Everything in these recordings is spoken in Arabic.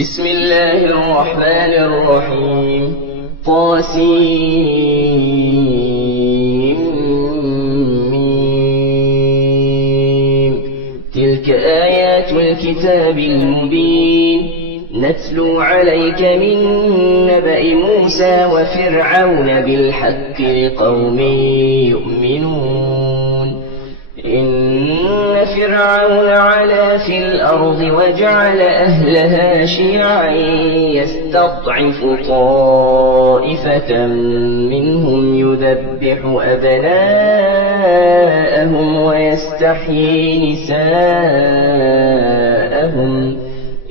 بسم الله الرحمن الرحيم طاسيم تلك آيات الكتاب المبين نتلو عليك من نبأ موسى وفرعون بالحق لقوم يؤمنون إن فرعون علا في الأرض وجعل أهلها شيعا يستضعف طائفة منهم يذبح أبناءهم ويستحيي نساءهم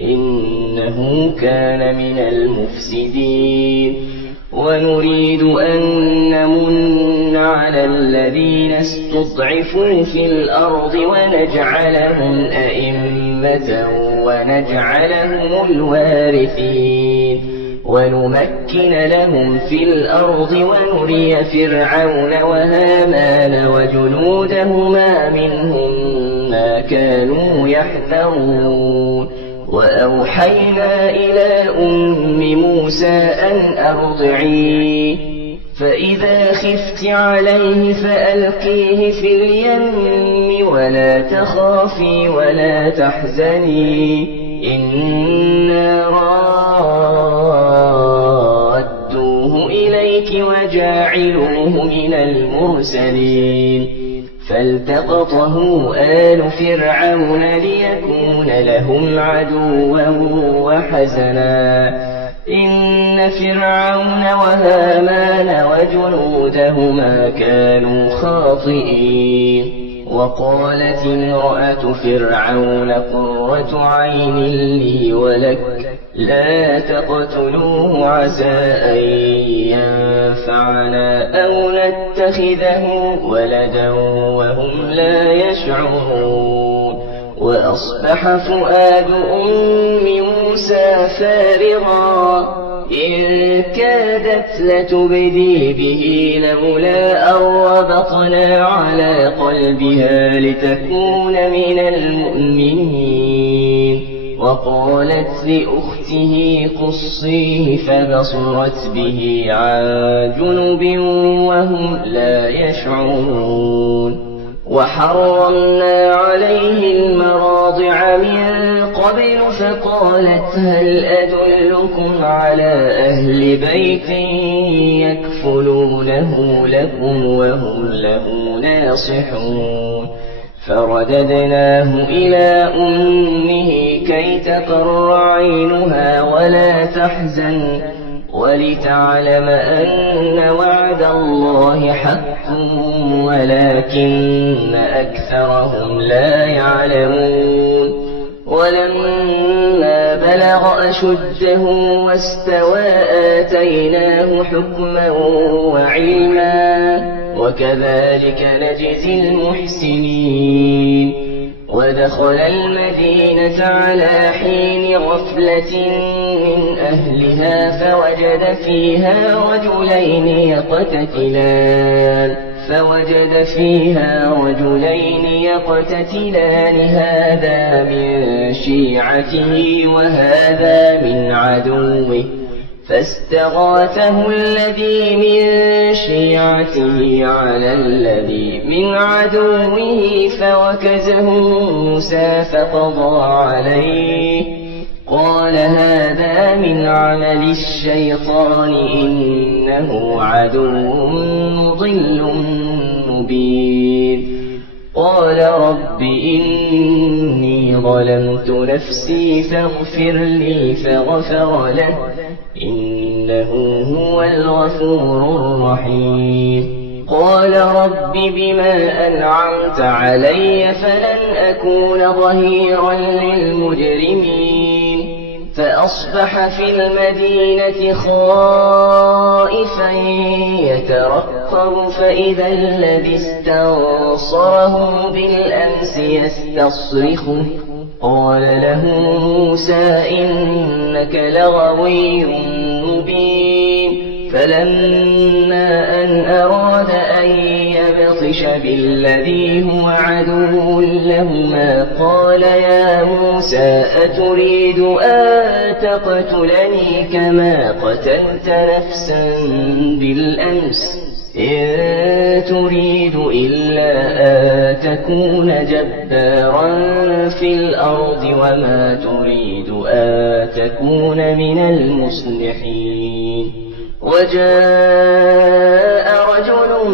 إنه كان من المفسدين ونريد أن نمن على الذين استضعفوا في الأرض ونجعلهم أئمة ونجعلهم الوارثين ونمكن لهم في الأرض ونري فرعون وهامان وجنودهما منهم ما كانوا يحذرون وأوحينا إلى أم موسى أن أرضعيه فإذا خفت عليه فألقيه في اليم ولا تخافي ولا تحزني إنا رادوه إليك وجاعلوه من المرسلين فالتقطه آل فرعون ليكون لهم عدوا وحزنا إن فرعون وهامان وجنودهما كانوا خاطئين وقالت امرأة فرعون قرة عين لي ولك لا تقتلوه عسى أن ينفعنا أو نتخذه ولدا وهم لا يشعرون وأصبح فؤاد أم موسى فارغا إن كادت لتبدي به لولا أن ربطنا على قلبها لتكون من المؤمنين وقالت لأخته قصيه فبصرت به عن جنب وهم لا يشعرون وحرمنا عليه المراضع من قبل فقالت هل أدلكم على أهل بيت يكفلونه لكم وهم له ناصحون فرددناه إلى أمه كي تقر عينها ولا تحزن ولتعلم أن وعد الله حق ولكن أكثرهم لا يعلمون ولما بلغ أشده واستوى آتيناه حكما وعلما وكذلك نجزي المحسنين ودخل المدينة على حين غفلة من أهلها فوجد فيها رجلين يقتتلان هذا من شيعته وهذا من عدوه فاستغاثه الذي من شيعته على الذي من عدوه فوكزه موسى فقضى عليه قال هذا من عمل الشيطان إنه عدو مضل مبين قال رب إني ظلمت نفسي فاغفر لي فغفر له إنه هو الغفور الرحيم قال رب بما أنعمت علي فلن أكون ظهيرا للمجرمين فأصبح في المدينة خائفا يترقب فإذا الذي استنصره بالأمس يستصرخه قال له موسى إنك لغوي مبين فلما أن أراد أن يبطش بالذي هو عدو لهما قال يا موسى أتريد أن تقتلني كما قتلت نفسا بالأمس إن تريد إلا أن تكون جبارا في الأرض وما تريد أن تكون من المصلحين وجاء رجل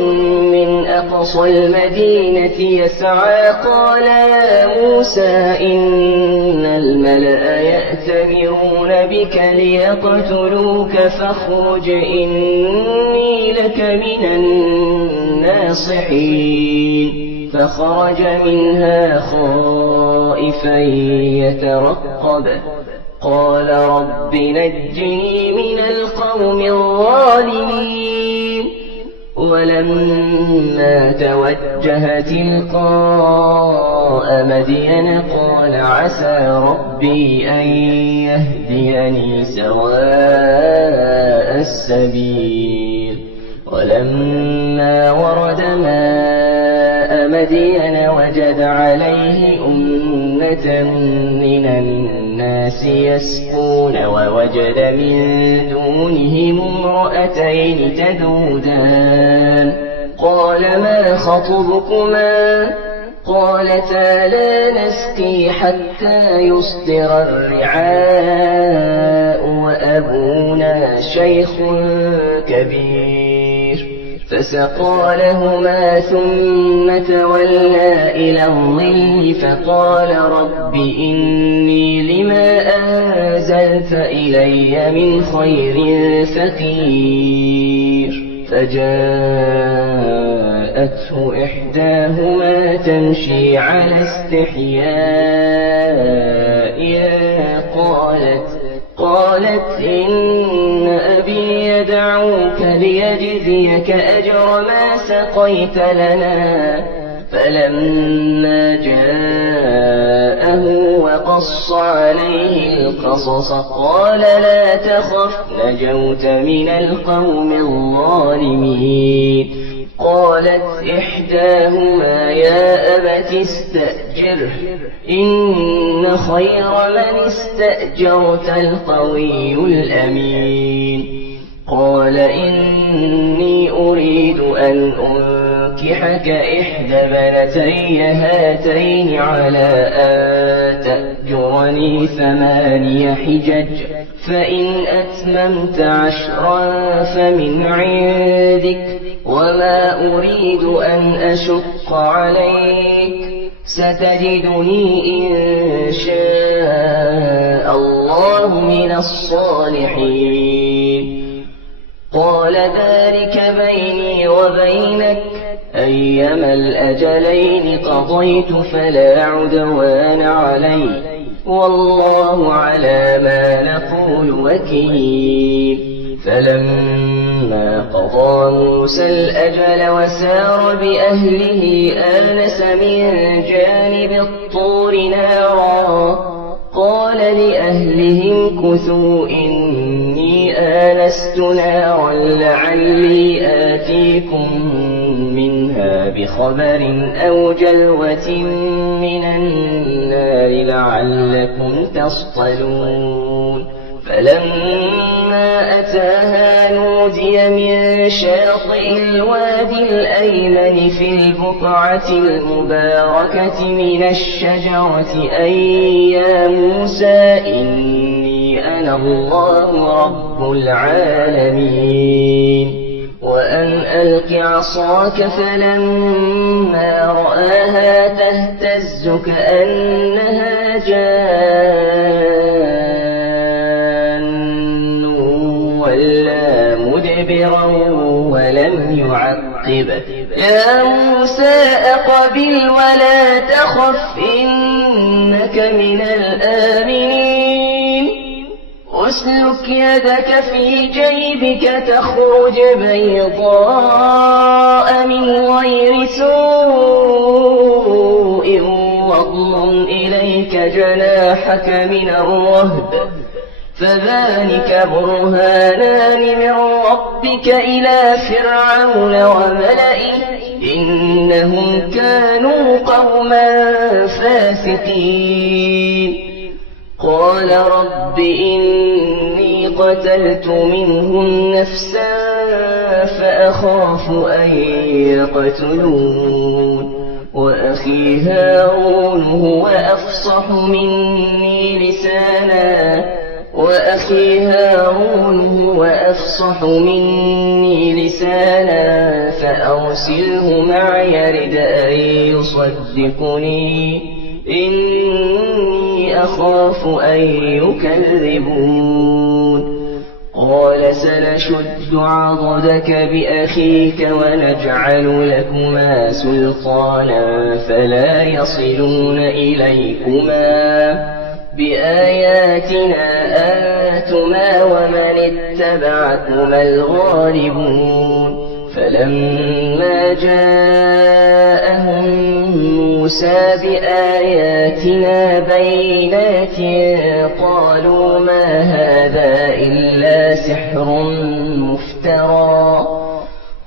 من أقصى المدينة يسعى قال يا موسى إن الملأ يأتمرون بك ليقتلوك فاخرج إني لك من الناصحين فخرج منها خائفا يترقب قال رب نجني من القوم الظالمين ولما توجه تلقاء مدين قال عسى ربي أن يهديني سواء السبيل ولما ورد ماء مدين وجد عليه أمة من الناس يسقون ووجد من دونهم امرأتين تذودان قال ما خطبكما قالتا لا نسقي حتى يصدر الرعاء وأبونا شيخ كبير فسقى لهما ثم تولى إلى الظل فقال رب إني لما أنزلت إلي من خير فقير فجاءته إحداهما تمشي على استحياء قالت إن أبي يدعوك ليجزيك أجر ما سقيت لنا فلما جاءه وقص عليه القصص قال لا تخف نجوت من القوم الظالمين قالت إحداهما يا أبت استأجره إن خير من استأجرت القوي الأمين قال إني أريد أن أنكحك إحدى بنتي هاتين على أن تأجرني 8 حجج فإن أتممت 10 فمن عندك وما أريد أن أشق عليك ستجدني إن شاء الله من الصالحين قال ذلك بيني وبينك أيما الأجلين قضيت فلا عدوان علي والله على ما نقول وكيل فلما قضى موسى الأجل وسار بأهله آنس من جانب الطور نارا قال لأهلهم كثوا إني آنست نارا لعلي آتيكم منها بخبر أو جلوة من النار لعلكم تصطلون فلما أتاها نودي من شاطئ الوادي الأيمن في البقعة المباركة من الشجرة أي يا موسى إني أنا الله رب العالمين وأن ألق عصاك فلما رآها تهتز كأنها جان ولا مدبرا ولم يعقب يا موسى أقبل ولا تخف إنك من الآمنين أسلك يدك في جيبك تخرج بيضاء من غير سوء واضمم إليك جناحك من الرهب فذلك برهانان من ربك إلى فرعون وملئه إنهم كانوا قوما فاسقين قال رب إني قتلت منهم نفسا فأخاف أن يقتلون وأخي هارون هو أفصح مني لسانا فأرسله معي يرد أن يصدقني إني أخاف أن يكذبون قال سنشد عضدك بأخيك ونجعل لكما سلطانا فلا يصلون إليكما بآياتنا أنتما ومن اتبعكما الغالبون فلما جاءهم موسى بآياتنا بينات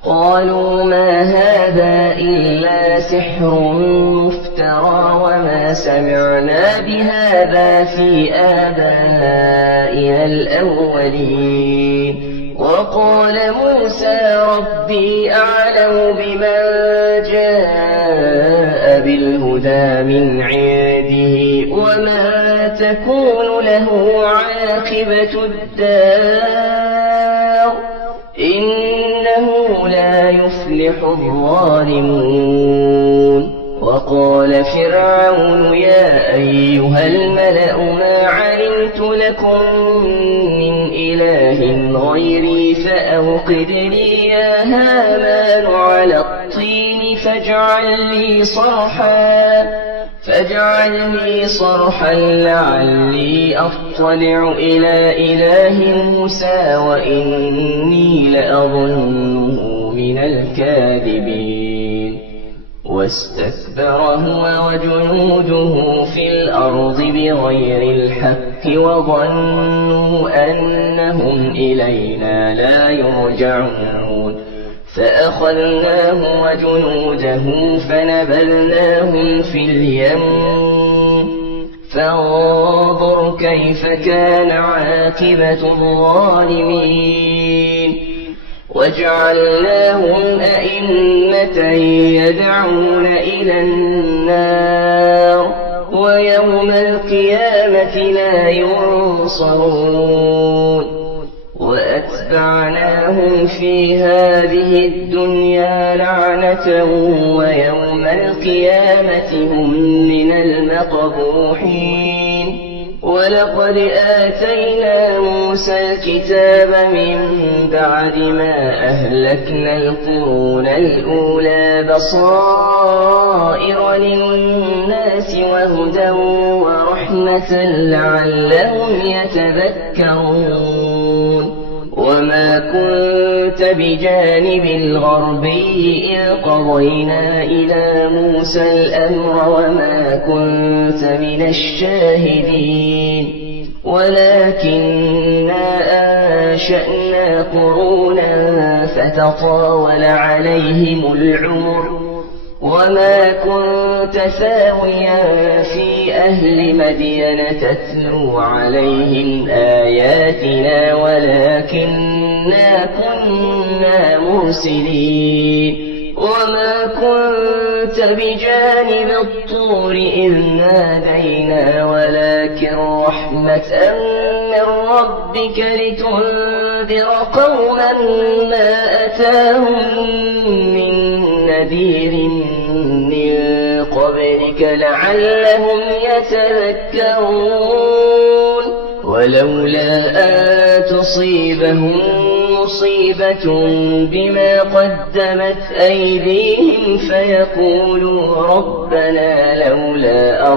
قالوا ما هذا إلا سحر مفترى وما سمعنا بهذا في آبائنا الأولين وقال موسى ربي أعلم بمن جاء بالهدى من عنده وما تكون له عاقبة الدار إنه لا يفلح الظالمون وقال فرعون يا أيها الملأ ما علمت لكم من إله غيري فأوقد لي يا هامان على الطين فاجعل لي صرحا لعلي أطلع إلى إله موسى وإني لأظنه من الكاذبين واستكبر هو وجنوده في الأرض بغير الحق وظنوا أنهم إلينا لا يرجعون فأخذناه وجنوده فنبذناهم في اليم فانظر كيف كان عاقبة الظالمين وجعلناهم أئمة يدعون إلى النار ويوم القيامة لا ينصرون وأتبعناهم في هذه الدنيا لعنة ويوم القيامة هم من المقبوحين ولقد آتينا موسى الكتاب من بعد ما أهلكنا القرون الأولى بصائر للناس وهدى ورحمة لعلهم يتذكرون وما كنت بجانب الغربي إذ قضينا إلى موسى الأمر وما كنت من الشاهدين ولكننا أنشأنا قرونا فتطاول عليهم العمر وما كنت ثاويا في أهل مدين تتلو عليهم آياتنا ولكننا كنا مرسلين وما كنت بجانب الطور إذ نادينا ولكن رحمة من ربك لتنذر قوما ما أتاهم من نذير من قبلك لعلهم يتذكرون ولولا أن تصيبهم مصيبة بما قدمت أيديهم فيقولوا ربنا لولا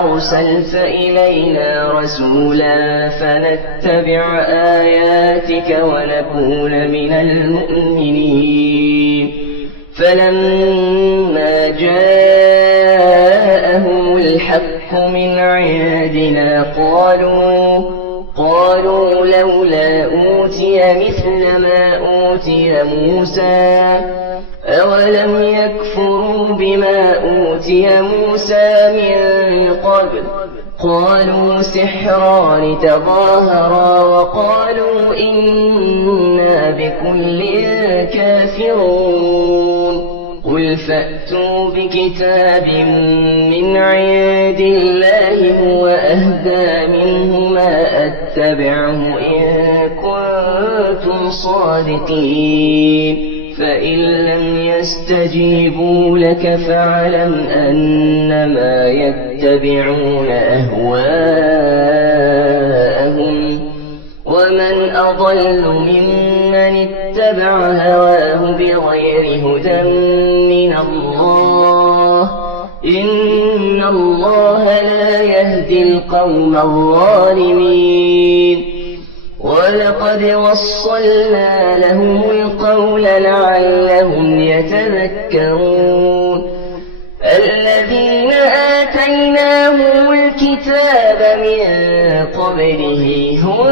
أرسلت إلينا رسولا فنتبع آياتك ونكون من المؤمنين فلما جاءهم الحق من عندنا قالوا لولا أوتي مثل ما أوتي موسى أولم يكفروا بما أوتي موسى من قبل قالوا سحران تظاهرا وقالوا إنا بكل كافرون قل فأتوا بكتاب من عند الله هو أهدى منه ما أتبعه إن كنتم صادقين فإن لم يستجيبوا لك فاعلم أنما يتبعون أهواءهم ومن أضل ممن اتبع هواه بغير هدى من الله إن الله لا يهدي القوم الظالمين ولقد وصلنا لهم القول لعلهم يتذكرون الذين آتيناهم الكتاب من قبله هم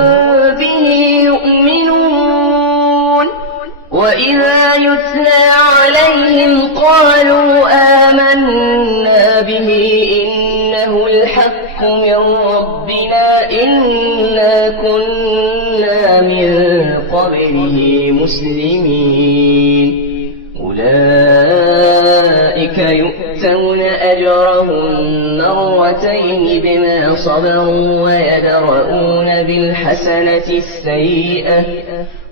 به يؤمنون وإذا يتلى عليهم قالوا آمنا به إنه الحق من ربنا إنا كنا من قبله مسلمين أولئك يؤتون أجرهم مرتين بما صبروا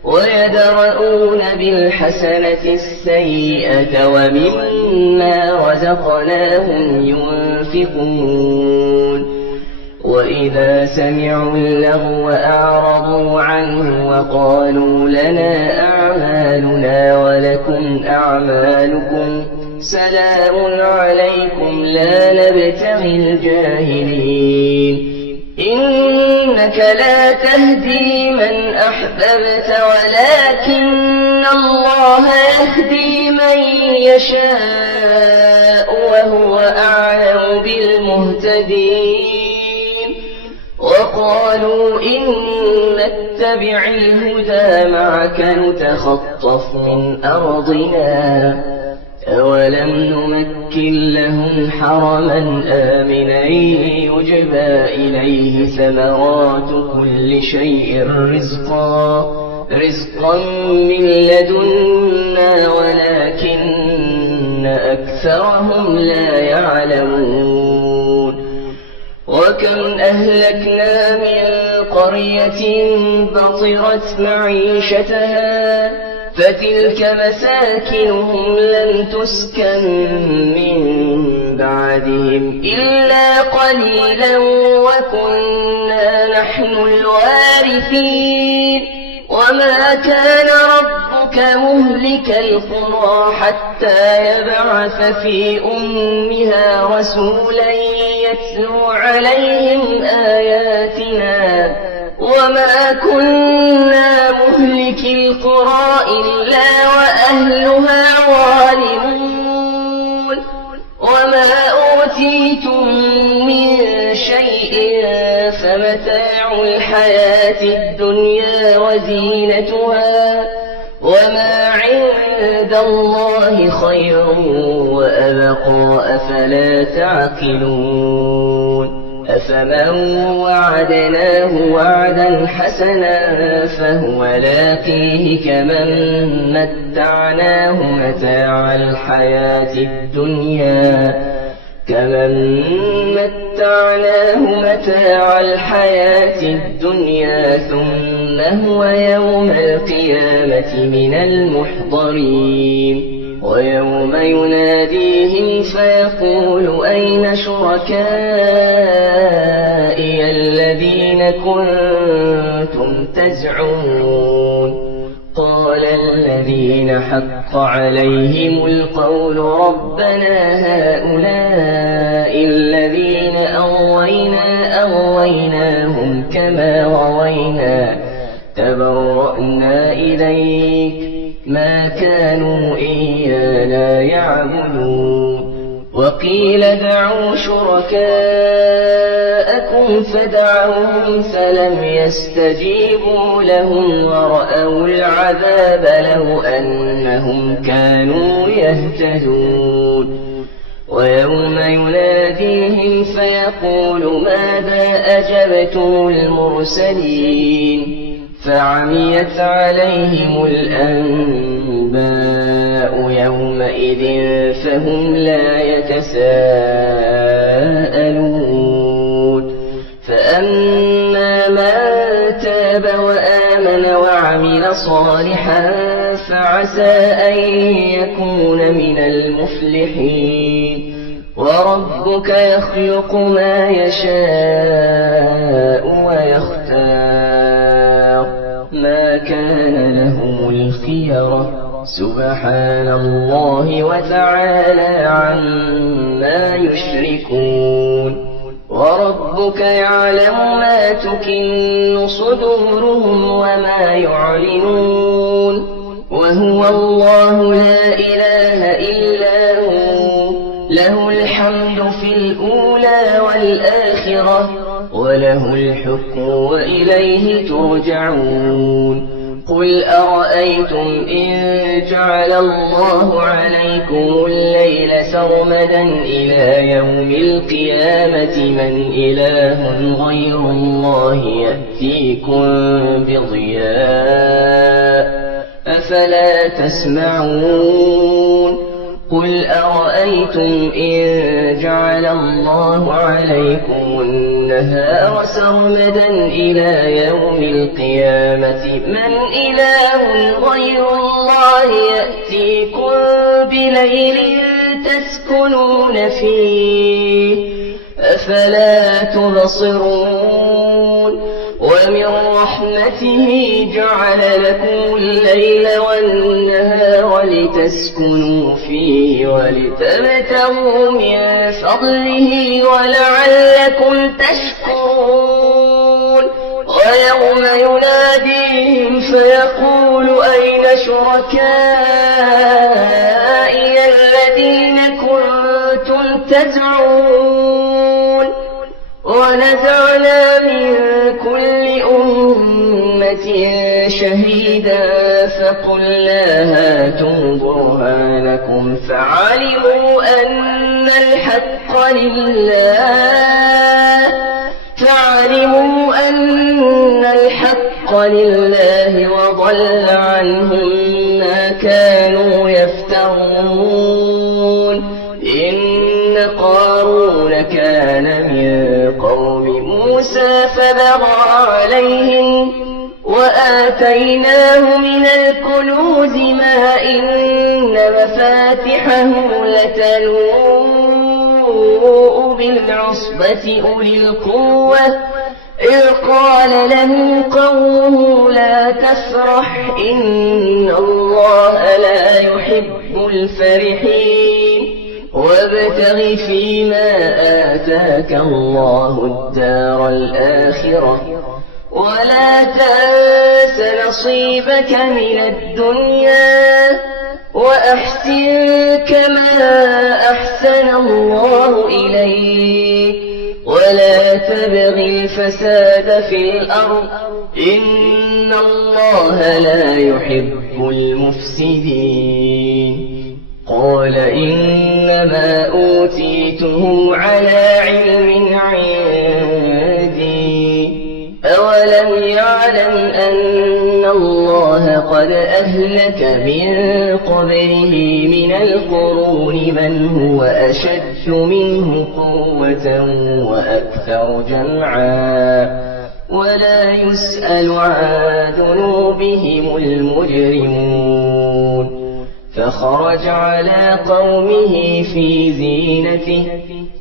ويدرؤون بالحسنة السيئة ومما رزقناهم ينفقون وإذا سمعوا اللغو أعرضوا عنه وقالوا لنا أعمالنا ولكم أعمالكم سلام عليكم لا نبتغي الجاهلين إنك لا تهدي من أحببت ولكن الله يهدي من يشاء وهو أعلم بالمهتدين وقالوا إن نتبع الهدى معك نتخطف من أرضنا أولم نمكن لهم حرما آمنا يجبى إليه ثمرات كل شيء رزقا من لدنا ولكن أكثرهم لا يعلمون وكم أهلكنا من قرية بطرت معيشتها فتلك مساكنهم لم تسكن من بعدهم إلا قليلا وكنا نحن الوارثين وما كان ربك مهلك القرى حتى يبعث في أمها رسولا يتلو عليهم آياتنا وما كنا مهلك القرى إلا وأهلها ظالمون وما أوتيتم من شيء فمتاع الحياة الدنيا وزينتها وما عند الله خير وأبقى أفلا تعقلون أفمن وعدناه وعدا حسنا فهو لاقيه كمن متعناه متاع الحياة الدنيا ثم هو يوم القيامة من المحضرين ويوم يناديهم فيقول أين شركائي الذين كنتم تزعمون قال الذين حق عليهم القول ربنا هؤلاء الذين أغويناهم كما غوينا تبرأنا إليك ما كانوا إيانا يعبدون وقيل دعوا شركاءكم فدعوهم فلم يستجيبوا لهم ورأوا العذاب لو أنهم كانوا يهتدون ويوم يناديهم فيقول ماذا أجبتم المرسلين فعميت عليهم الأنباء يومئذ فهم لا يتساءلون فأما من تاب وآمن وعمل صالحا فعسى أن يكون من المفلحين وربك يخلق ما يشاء ويختار ما كان لهم الخيرة سبحان الله وتعالى عما يشركون وربك يعلم ما تكن صدورهم وما يعلنون وهو الله لا إله إلا هو له الحمد في الأولى والآخرة وله الحكم وإليه ترجعون قل أرأيتم إن جعل الله عليكم الليل سرمدا إلى يوم القيامة من إله غير الله يأتيكم بضياء أفلا تسمعون قل أرأيتم إن جعل الله عليكم النهار سرمدا إلى يوم القيامة من إله غير الله يأتيكم بليل تسكنون فيه أفلا تبصرون ومن رحمته جعل لكم الليل والنهار لتسكنوا فيه ولتبتغوا من فضله ولعلكم تشكرون ويوم يناديهم فيقول أين شركائي الذين كنتم تزعمون ونزعنا من كل أمة شهيدا فقلنا هاتوا برهانكم فعلموا أن الحق لله وضل عنهم ما كانوا يفترون إن قارون كان من قوم موسى فبغى عليهم وآتيناه من الكنوز ما إن مفاتحه لتنوء بالعصبة أولي القوة إذ قال له قومه لا تفرح إن الله لا يحب الفرحين وابتغ فيما آتاك الله الدار الآخرة ولا تنس نصيبك من الدنيا وأحسن كما أحسن الله إليك ولا تبغ الفساد في الأرض إن الله لا يحب المفسدين قال إنما أوتيته على علم عندي أولم يعلم أن الله قد أهلك من قبله من القرون من هو أشد منه قوة وأكثر جمعا ولا يسأل عن ذنوبهم المجرمون فخرج على قومه في زينته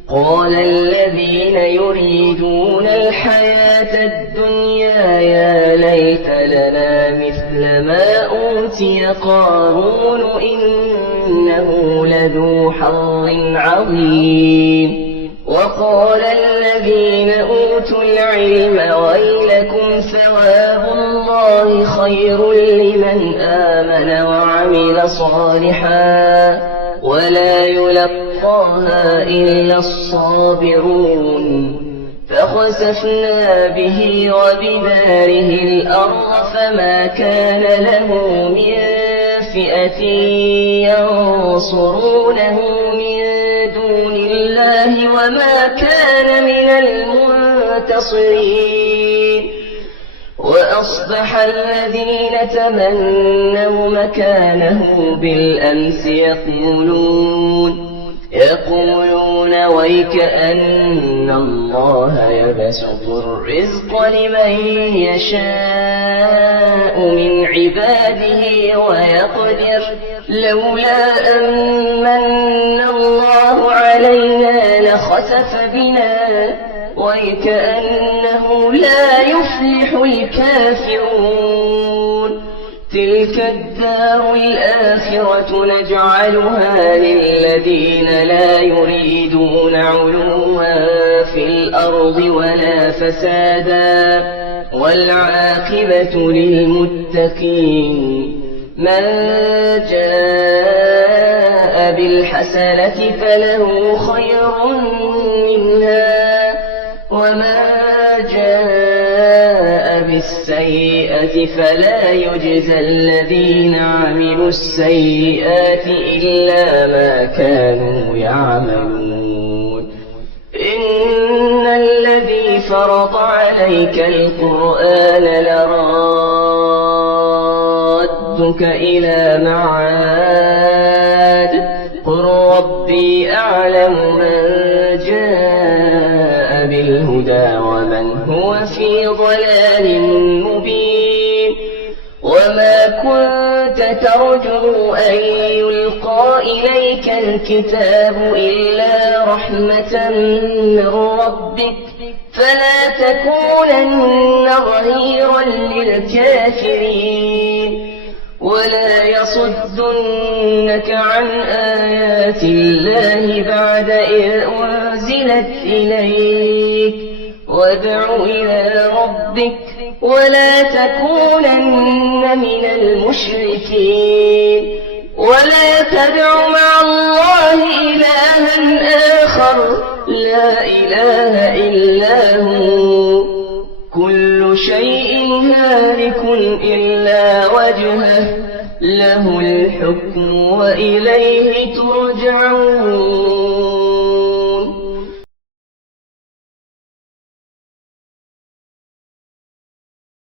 قال الذين يريدون الحياة الدنيا يا ليت لنا مثل ما أوتي قارون إنه لذو حظ عظيم وقال الذين أوتوا العلم ويلكم ثواب الله الله خير لمن آمن وعمل صالحا ولا يلقاها إلا الصابرون فخسفنا به وبداره الأرض فما كان له من فئة ينصرونه من دون الله وما كان من المنتصرين وأصبح الذين تمنوا مكانه بالأمس يقولون ويكأن الله يبسط الرزق لمن يشاء من عباده ويقدر لولا أمن الله علينا لخسف بنا ويكأنه لا يفلح الكافرون تلك الدار الآخرة نجعلها للذين لا يريدون علوا في الأرض ولا فسادا والعاقبة للمتقين من جاء بالحسنة فله خير منها وما جاء بالسيئة فلا يجزى الذين عملوا السيئات إلا ما كانوا يعملون إن الذي فرض عليك القرآن لرادك إلى معاد قل ربي أعلم من جاء بالهدى ومن هو في ضلال مبين وما كنت ترجو أن يلقى إليك الكتاب إلا رحمة من ربك فلا تكونن ظهيرا للكافرين ولا يصدنك عن آيات الله بعد إذ أنزلت إليك وادع إلى ربك ولا تكونن من المشركين ولا تدع مع الله إلها آخر لا إله إلا هو كل شيء هالك إلا وجهه له الحكم وإليه ترجعون